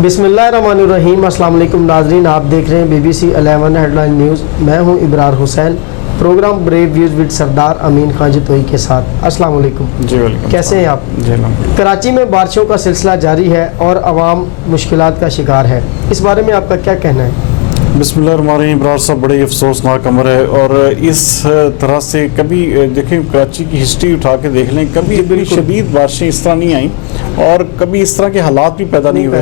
बिस्मिल्लाहिर्रहमानिर्रहीम। अस्सलाम वालेकुम नाज़रीन, आप देख रहे हैं BBC 11 हेडलाइन न्यूज़। मैं हूं Ibrar Hussain. Programme brave views with Sardar Amin Khan Jatoi के साथ। अस्सलाम वालेकुम जी। वेलकम। कैसे हैं आप जी? कराची में बारिशों का सिलसिला जारी है और आवाम मुश्किलात का शिकार है, इस बारे में आपका क्या कहना है? बिस्मिल्लाहिर्रहमानिर्रहीम। इब्रार साहब, बड़े अफसोसनाक अमर है और इस तरह से कभी देखें, कराची की हिस्ट्री उठा के देख लें, कभी इतनी शदीद बारिशें इस तरह नहीं आई और कभी इस तरह के हालात भी पैदा नहीं हुए।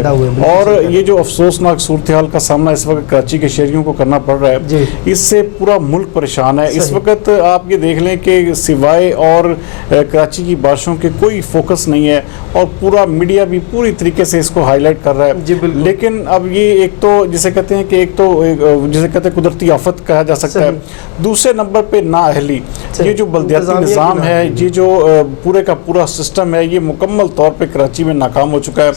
और ये जो अफसोसनाक सूरत हाल का सामना इस वक्त कराची के शहरियों को करना पड़ रहा है, इससे पूरा मुल्क परेशान है। इस वक्त आप ये देख लें कि सिवाय और कराची की बारिशों के कोई फोकस नहीं है और पूरा मीडिया भी पूरी तरीके से इसको हाईलाइट कर रहा है। लेकिन अब ये एक तो जिसे कहते हैं कि एक तो जिसे कहते हैं कुदरती आफत कहा जा सकता है, दूसरे नंबर पे नाअहली, ये जो बल्दियाती निज़ाम है, ये जो पूरे का पूरा सिस्टम है, ये मुकम्मल तौर पे कराची में नाकाम हो चुका है।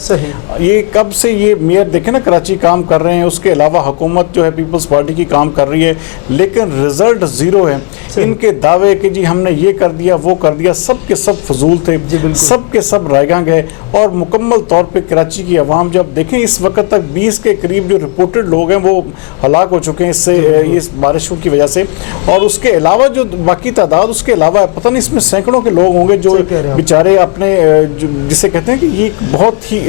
ये कब से ये मेयर देखें ना, कराची काम कर रहे हैं, उसके अलावा हुकूमत जो है पीपल्स पार्टी की काम कर रही है, लेकिन रिजल्ट ज़ीरो है। इनके दावे कि जी हमने ये कर दिया वो कर दिया, सब के सब फजूल थे, सब के सब रायगा गए और मुकम्मल तौर पे कराची की आवाम जब देखें, इस वक्त तक 20 के करीब जो रिपोर्टेड लोग हैं वो हलाक हो चुके हैं इससे, इस बारिशों की वजह से। और उसके अलावा जो बाकी तादाद उसके अलावा पता नहीं इसमें सैकड़ों के लोग होंगे जो बेचारे अपने जिसे कहते हैं कि ये बहुत ही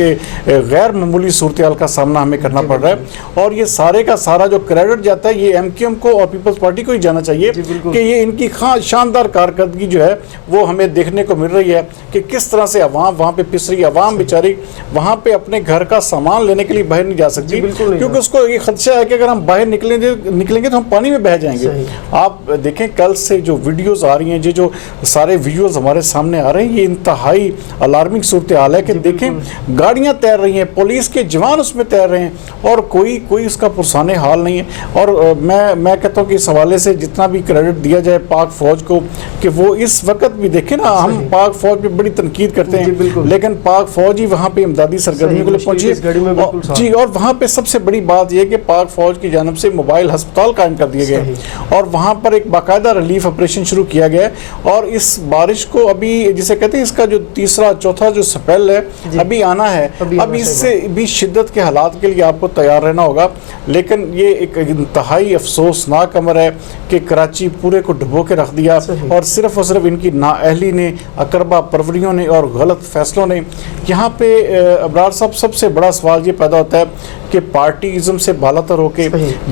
गैर मामूली सूरत हाल का सामना हमें करना पड़ रहा है। और ये सारे का सारा जो क्रेडिट जाता है ये MQM को और पीपल्स पार्टी को ही जाना चाहिए कि ये इनकी शानदार कारकर्दगी जो है वो हमें देखने को मिल रही है कि किस तरह से अवाम वहाँ पे पिस रही है। अवाम बेचारी वहाँ पे अपने घर का सामान लेने के लिए बाहर नहीं जा सकती क्योंकि उसको ये खदशा है कि अगर हम बाहर निकलेंगे तो हम पानी में बह जाएंगे। आप देखें कल से जो वीडियोस आ रही हैं, ये जो सारे विजुअल्स हमारे सामने आ रहे हैं, ये इंतहाई अलार्मिंग सूरत हाल है कि देखें गाड़ियां तैर रही हैं, पुलिस के जवान उसमें तैर रहे हैं और कोई उसका पुरसाने हाल नहीं है। और मैं कहता हूँ कि इस हवाले से जितना भी क्रेडिट दिया जाए पाक फौज को कि वो इस वक्त भी देखें ना, हम पाक फौज पे बड़ी तनकीद करते हैं लेकिन पाक फौज ही वहाँ पे इमदादी सरगर्मियों के लिए पहुंची जी। और वहाँ पे सबसे बड़ी बात यह कि पाक फौज की जानब से मोबाइल अस्पताल कायम कर दिए गए और वहाँ पर एक बाकायदा रिलीफ ऑपरेशन शुरू किया गया। और इस बारिश को अभी जिसे कहते हैं इसका जो तीसरा चौथा जो स्पेल है अभी आना है, अब इससे भी शिद्दत के हालात के लिए आपको तैयार रहना होगा। लेकिन ये एक इंतहाई अफसोसनाक अमर है कि कराची पूरे को डुबो के रख दिया और सिर्फ इनकी नाअहली ने, अकरबा परवरियों ने और गलत फैसलों ने। यहाँ पे अबरार साहब सबसे बड़ा सवाल ये पैदा होता है कि पार्टीज़म से बालातर होके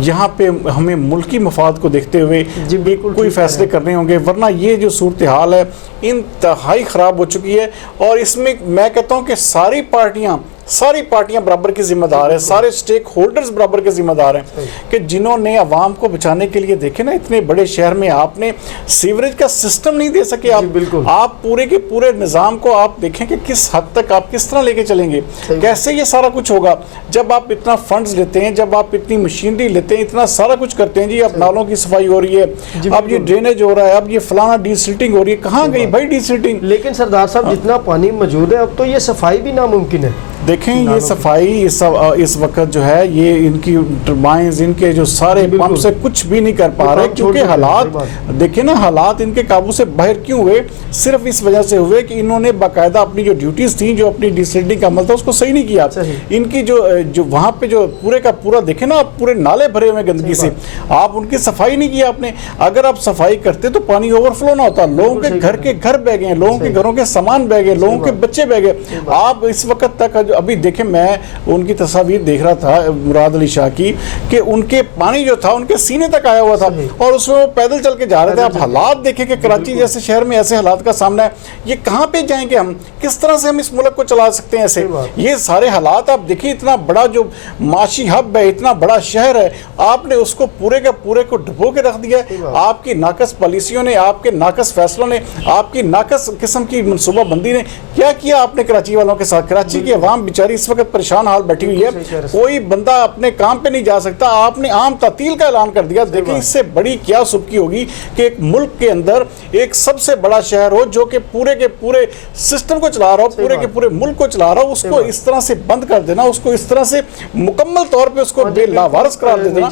यहाँ पे हमें मुल्की मफाद को देखते हुए कोई फैसले करने होंगे, वरना ये जो सूरत हाल है इंतहाई ख़राब हो चुकी है। और इसमें मैं कहता हूँ कि सारी पार्टियां बराबर की जिम्मेदार हैं, सारे स्टेक होल्डर्स बराबर के जिम्मेदार हैं कि जिन्होंने अवाम को बचाने के लिए देखे ना, इतने बड़े शहर में आपने सीवरेज का सिस्टम नहीं दे सके आप पूरे के पूरे निज़ाम को आप देखें कि किस हद तक आप किस तरह लेके चलेंगे, कैसे ये सारा कुछ होगा जब आप इतना फंड्स लेते हैं, जब आप इतनी मशीनरी लेते हैं, इतना सारा कुछ करते हैं जी। अब नालों की सफाई हो रही है, अब ये ड्रेनेज हो रहा है, अब ये फलाना डिसिल्टिंग हो रही है, कहाँ गई भाई डिसिल्टिंग? लेकिन सरदार साहब जितना पानी मौजूद है अब तो ये सफाई भी नामुमकिन है। देखें ये सफाई इस वक्त जो है ये इनकी टर्बाइंस, इनके जो सारे पंप से कुछ भी नहीं कर पा रहे क्योंकि हालात देखें ना, हालात इनके काबू से बाहर क्यों हुए? सिर्फ इस वजह से हुए कि इन्होंने बाकायदा अपनी जो ड्यूटीज थी, जो अपनी डिसिल्टिंग का अमल था उसको सही नहीं किया। इनकी जो वहाँ पे जो पूरे का पूरा देखें ना, आप पूरे नाले भरे हुए गंदगी से, आप उनकी सफाई नहीं किया आपने। अगर आप सफाई करते तो पानी ओवरफ्लो ना होता, लोगों के घर बह गए, लोगों के घरों के सामान बह गए, लोगों के बच्चे बह गए। आप इस वक्त तक अभी देखें, मैं उनकी तस्वीर देख रहा था मुराद अली शाह की कि उनके पानी जो था उनके सीने तक आया हुआ था और उसमें वो पैदल चल के जा रहे थे। आप हालात देखें कि कराची जैसे शहर में ऐसे हालात का सामना है, ये कहाँ पे जाएंगे हम? किस तरह से हम इस मुल्क को चला सकते हैं ऐसे? ये सारे हालात आप देखिए, इतना बड़ा जो माशी हब है, इतना बड़ा शहर है, आपने उसको पूरे के पूरे को डुबो के रख दिया। आपकी नाकस पॉलिसियों ने, आपके नाकस फैसलों ने, आपकी नाकस किस्म की मनसूबाबंदी ने क्या किया आपने कराची वालों के साथ? कराची की आवाम عوام بیچاری اس وقت پریشان حال بیٹھی ہوئی ہے, کوئی بندہ اپنے کام پہ نہیں جا سکتا. آپ نے عام تعطیل کا اعلان کر دیا. دیکھیں اس سے بڑی کیا سبکی ہوگی کہ ایک ملک کے اندر ایک سب سے بڑا شہر ہو جو کہ پورے کے پورے سسٹم کو چلا رہا ہو, پورے کے پورے ملک کو چلا رہا ہو, اس کو اس طرح سے بند کر دینا, اس کو اس طرح سے مکمل طور پہ اس کو بے لاوارث قرار دے دینا.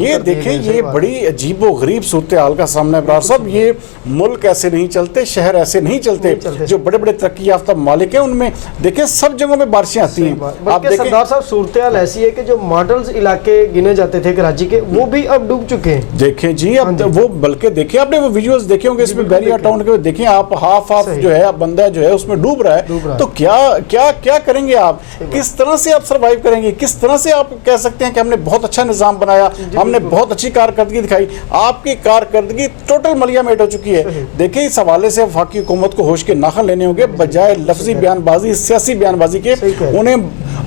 یہ دیکھیں یہ بڑی عجیب و غریب صورتحال کا سامنا ہے ابرار صاحب. یہ ملک ایسے نہیں چلتے, شہر ایسے نہیں چلتے. جو بڑے بڑے ترقی یافتہ ممالک ہیں ان میں دیکھیں سب جگہوں میں بارشیں آتی ہیں. آپ دیکھیں سردار صاحب صورتحال ایسی ہے کہ جو ماڈلز علاقے گنے جاتے تھے کراچی کے وہ بھی اب ڈوب چکے ہیں. دیکھیں جی اب وہ بلکہ دیکھیں آپ نے وہ ویڈیوز دیکھے ہوں گے اس میں بیریا ٹاؤن کے, دیکھیں آپ ہاف جو ہے بندہ جو ہے اس میں ڈوب رہا ہے. تو کیا کریں گے آپ, کس طرح سے آپ سروائیو کریں گے, کس طرح سے آپ کہہ سکتے ہیں کہ ہم نے بہت اچھا نظام بنایا, ہم نے بہت اچھی کارکردگی دکھائی. آپ کی کارکردگی ٹوٹل ملیا میٹ ہو چکی ہے. دیکھیں اس حوالے سے وفاقی حکومت کو ہوش کے ناخن لینے ہوں گے, بجائے لفظی بیان بازی, سیاسی بیان بازی کے انہیں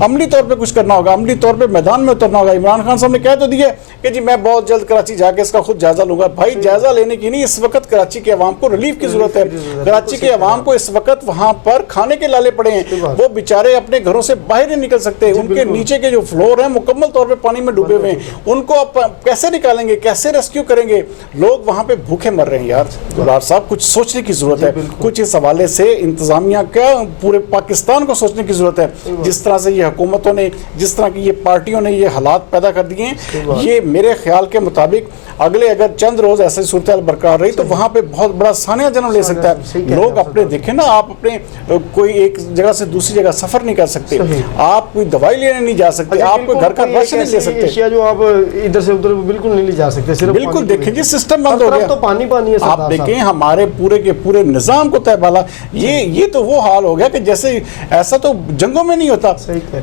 عملی طور پہ کچھ کرنا ہوگا, عملی طور پہ میدان میں اترنا ہوگا. عمران خان صاحب نے کہہ تو دیا کہ جی میں بہت جلد کراچی جا کے اس کا خود جائزہ لوں گا. بھائی جائزہ لینے کی نہیں, اس وقت کراچی کے عوام کو ریلیف کی ضرورت ہے. کراچی کے عوام کو اس وقت وہاں پر کھانے کے لالے پڑے ہیں, وہ بیچارے اپنے گھروں سے باہر نہیں نکل سکتے. ان کے نیچے کے جو فلور ہیں مکمل طور پہ پانی میں ڈوبے ہوئے ہیں, ان کو آپ کیسے نکالیں گے, کیسے ریسکیو کریں گے؟ لوگ وہاں پہ بھوکے مر رہے ہیں. یار ابرار صاحب کچھ سوچنے کی ضرورت ہے, کچھ اس حوالے سے انتظامیہ کا پورے پاکستان کو سوچنے کی ضرورت ہے. جس طرح سے یہ حکومتوں نے, جس طرح کی یہ پارٹیوں نے یہ حالات پیدا کر دیے ہیں, یہ میرے خیال کے مطابق اگلے اگر چند روز ایسے صورتحال برقرار رہی تو وہاں پہ بہت بڑا سانحہ جنم لے سکتا ہے. لوگ اپنے دیکھیں نا, آپ اپنے کوئی ایک جگہ سے دوسری جگہ سفر نہیں کر سکتے, آپ کوئی دوائی لینے نہیں جا سکتے, آپ کوئی گھر کا راشن نہیں لے سکتے, اشیاء جو آپ ادھر سے ادھر بالکل نہیں لے جا سکتے. بالکل دیکھیں جی سسٹم بند ہو گیا, تو پانی پانی ہے. آپ دیکھیں ہمارے پورے کے پورے نظام کو تہبالا. یہ تو وہ حال ہو گیا کہ جیسے ایسا تو جنگوں میں نہیں ہوتا.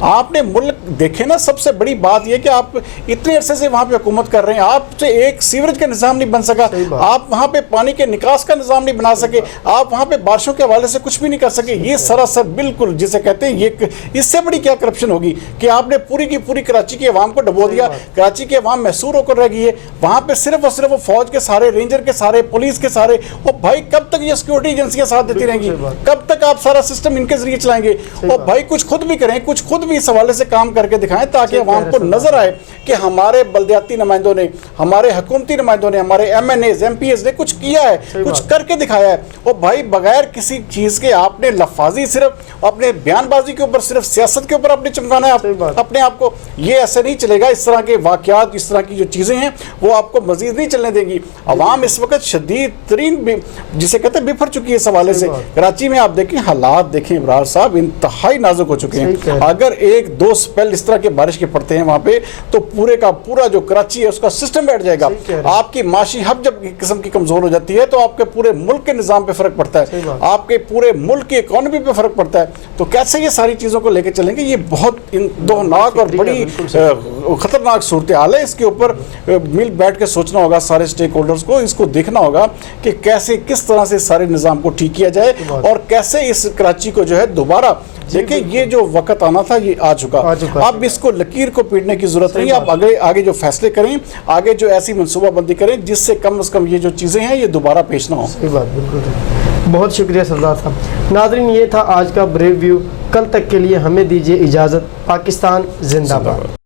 آپ نے ملک دیکھیں نا, سب سے بڑی بات یہ کہ آپ اتنے عرصے سے وہاں پہ حکومت کر رہے ہیں, آپ سے ایک سیوریج کا نظام نہیں بن سکا, آپ وہاں پہ پانی کے نکاس کا نظام نہیں بنا سکے, آپ وہاں پہ بارشوں کے حوالے سے کچھ بھی نہیں کر سکے. یہ سراسر بالکل جسے کہتے ہیں یہ اس سے بڑی کیا کرپشن ہوگی کہ آپ نے پوری کی پوری کراچی کے عوام کو ڈبو دیا. کراچی کے عوام محصور ہو کر رہ گئی ہے, وہاں پہ صرف اور صرف وہ فوج کے سارے, رینجر کے سارے, پولیس کے سارے. اور بھائی کب تک یہ سیکورٹی ایجنسیاں ساتھ دیتی رہیں گی, کب تک آپ سارا سسٹم ان کے ذریعے چلائیں گے؟ اور بھائی کچھ خود بھی کریں, کچھ خود بھی اس حوالے سے کام کر کے دکھائیں تاکہ عوام کو نظر آئے کہ ہمارے بلدیاتی نمائندوں نے, ہمارے حکومتی نمائندوں نے, ہمارے MNAs, MPAs نے کچھ کیا ہے, کچھ کر کے دکھایا ہے. اور بھائی بغیر کسی چیز کے آپ نے لفاظی صرف اپنے بیان بازی کے اوپر, صرف سیاست کے اوپر آپ نے چمکانا ہے اپنے آپ کو. یہ ایسے نہیں چلے گا. اس طرح کے واقعات, اس طرح کی جو چیزیں ہیں وہ آپ کو مزید نہیں چلنے دیں گی. عوام اس وقت شدید ترین جسے کہتے ہیں بفر چکی ہے اس حوالے سے. کراچی میں آپ دیکھیں حالات, دیکھیں ابرار صاحب انتہائی نازک ہو چکے ہیں. اگر ایک دو سپیل اس طرح کے بارش کے پڑتے ہیں وہاں پہ تو پورے کا پورا جو کراچی ہے اس کا سسٹم بیٹھ جائے گا. آپ کی معاشی ہب جب قسم کی کمزور ہو جاتی ہے تو آپ کے پورے ملک کے نظام پہ فرق پڑتا ہے, آپ کے پورے ملک کی اکانومی پہ فرق پڑتا ہے. تو کیسے یہ ساری چیزوں کو لے کے چلیں گے؟ یہ بہت دہناک اور بڑی خطرناک صورتحال ہے. اس کے اوپر مل بیٹھ کے سوچنا ہوگا سارے سٹیک ہولڈرز کو, اس کو دیکھنا ہوگا کہ کیسے کس طرح سے سارے نظام کو ٹھیک کیا جائے اور کیسے اس کراچی کو جو ہے دوبارہ دیکھیں. یہ جو وقت آنا تھا یہ آ چکا. اب اس کو لکیر کو پیٹنے کی ضرورت نہیں. آپ آگے جو فیصلے کریں, آگے جو ایسی منصوبہ بندی کریں جس سے کم از کم یہ جو چیزیں ہیں یہ دوبارہ پیش نہ ہوں. صحیح بات, بالکل. بہت شکریہ سردار صاحب. ناظرین یہ تھا آج کا بریو ویو. کل تک کے لیے ہمیں دیجیے اجازت. پاکستان زندہ باد.